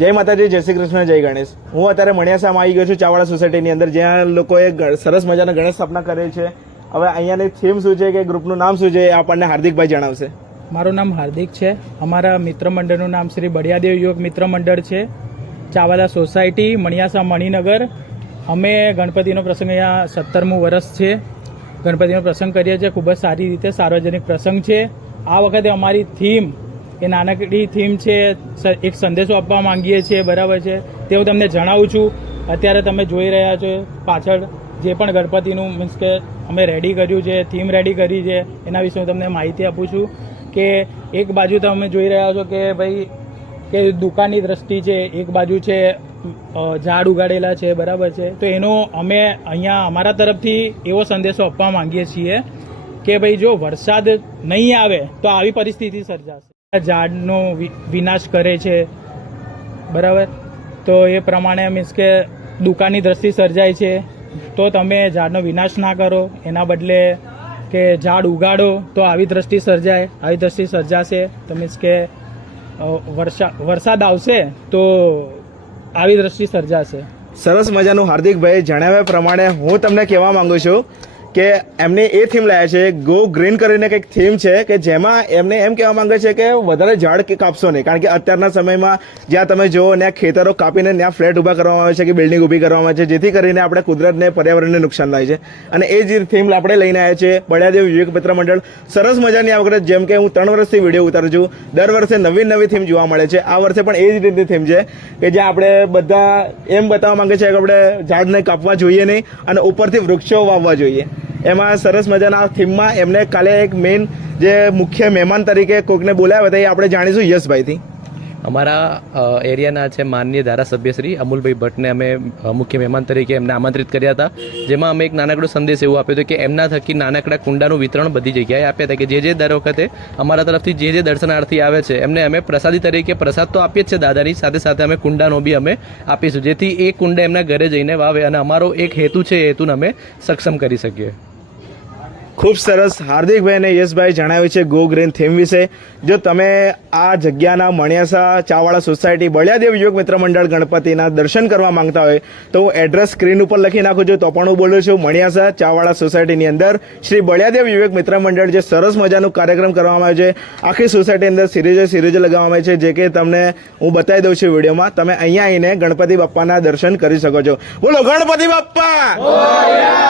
જય માતાજી, જય શ્રી કૃષ્ણ, જય ગણેશ. હું અત્યારે મણિયાસામાં આવી ગયો છું ચાવાળા સોસાયટીની અંદર, જ્યાં લોકોએ સરસ મજાના ગણેશ સ્થાપના કરે છે. હવે અહીંયાની થીમ શું છે કે ગ્રુપનું નામ શું છે એ આપણને હાર્દિકભાઈ જણાવશે. મારું નામ હાર્દિક છે. અમારા મિત્ર મંડળનું નામ શ્રી બળિયાદેવ યુવક મિત્ર મંડળ છે. ચાવાલા સોસાયટી, મણિયાસા મણિનગર. અમે ગણપતિનો પ્રસંગ અહીંયા સત્તરમું વર્ષ છે. ગણપતિનો પ્રસંગ કરીએ છીએ. ખૂબ જ સારી રીતે, સાર્વજનિક પ્રસંગ છે. આ વખતે અમારી થીમ એ નાનકડી થીમ છે એક સંદેશો આપવા માંગીએ છીએ, બરાબર છે? તે હું તમને જણાવું છું. અત્યારે તમે જોઈ રહ્યા છો પાછળ જે પણ ગણપતિનું મીન્સ કે અમે રેડી કર્યું છે થીમ રેડી કરી છે, એના વિશે હું તમને માહિતી આપું છું કે એક બાજુ તમે જોઈ રહ્યા છો કે ભાઈ, કે દુકાનની દ્રષ્ટિ છે, એક બાજુ છે ઝાડ ઉગાડેલા છે, બરાબર છે? તો એનો અમે અહીંયા અમારા તરફથી એવો સંદેશો આપવા માંગીએ છીએ કે ભાઈ, જો વરસાદ નહીં આવે તો આવી પરિસ્થિતિ સર્જાશે. ઝાડનો વિનાશ કરે છે. બરાબર? તો એ પ્રમાણે મીન્સ કે દુકાનની દ્રષ્ટિ સર્જાય છે. તો તમે ઝાડનો વિનાશ ના કરો. એના બદલે કે ઝાડ ઉગાડો, તો આવી દ્રષ્ટિ સર્જાય. આવી દ્રષ્ટિ સર્જાશે તો મીન્સ કે વરસાદ વરસાદ આવશે તો આવી દ્રષ્ટિ સર્જાશે. સરસ મજાનું હાર્દિકભાઈ જણાવ્યા પ્રમાણે હું તમને કહેવા માંગુ છું કે એમને એ થીમ લાયા છે ગો ગ્રીન કરીને કંઈક થીમ છે, કે જેમાં એમને એમ કહેવા માંગે છે કે વધારે ઝાડ કે કાપશો નહીં. કારણ કે અત્યારના સમયમાં જ્યાં તમે જુઓ, ત્યાં ખેતરો કાપીને ત્યાં ફ્લેટ ઊભા કરવામાં આવે છે કે બિલ્ડિંગ ઊભી કરવામાં આવે છે, જેથી કરીને આપણે કુદરતને પર્યાવરણને નુકસાન થાય છે. અને એ જ થીમ આપણે લઈને આવ્યા છે બળિયાદેવ વિવેક મિત્ર મંડળ. સરસ મજાની આ વખતે જેમ કે હું ત્રણ વર્ષથી વીડિયો ઉતારું છું, દર વર્ષે નવી નવી થીમ જોવા મળે છે. આ વર્ષે પણ એ જ રીતની થીમ છે કે જ્યાં આપણે બધા એમ બતાવવા માંગે છે કે આપણે ઝાડને કાપવા જોઈએ નહીં અને ઉપરથી વૃક્ષો વાવવા જોઈએ. એમાં સરસ મજાના થીમમાં એમને કાલે એક મેઇન જે મુખ્ય મહેમાન તરીકે કોઈકને બોલાવ્યા હતા એ આપણે જાણીશું યશભાઈથી. અમારા એરિયાના છે માનનીય ધારાસભ્ય શ્રી અમુલભાઈ ભટ્ટને અમે મુખ્ય મહેમાન તરીકે એમને આમંત્રિત કર્યા હતા. જેમાં અમે એક નાનકડો સંદેશ એવો આપ્યો હતો કે એમના થકી નાનકડા કુંડાનું વિતરણ બધી જગ્યાએ આપ્યા હતા કે જે જે દર વખતે અમારા તરફથી જે જે દર્શનાર્થી આવે છે, એમને અમે પ્રસાદી તરીકે પ્રસાદ તો આપીએ જ છે દાદાની, સાથે સાથે અમે કુંડાનો બી અમે આપીશું, જેથી એ કુંડા એમના ઘરે જઈને વાવે અને અમારો એક હેતુ છે એ હેતુને અમે સક્ષમ કરી શકીએ. ખૂબ સરસ. હાર્દિકભાઈ અને યશભાઈ જણાવ્યું છે ગો ગ્રીન થીમ વિશે. જો તમે આ જગ્યાના મણિયાસા ચાવાળા સોસાયટી બળિયાદેવ યોગ મિત્ર મંડળ ગણપતિના દર્શન કરવા માંગતા હોય, તો હું એડ્રેસ સ્ક્રીન ઉપર લખી નાખું છું. તો પણ હું બોલું છું, મણિયાસા ચાવાળા સોસાયટીની અંદર શ્રી બળિયાદેવ યુવક મિત્ર મંડળ જે સરસ મજાનું કાર્યક્રમ કરવામાં આવે છે. આખી સોસાયટી અંદર સિરીઝો સિરીઝ લગાવવામાં છે, જે કે તમને હું બતાવી દઉં છું વિડીયોમાં. તમે અહીંયા આવીને ગણપતિ બાપ્પાના દર્શન કરી શકો છો. બોલો, ગણપતિ બાપ્પા!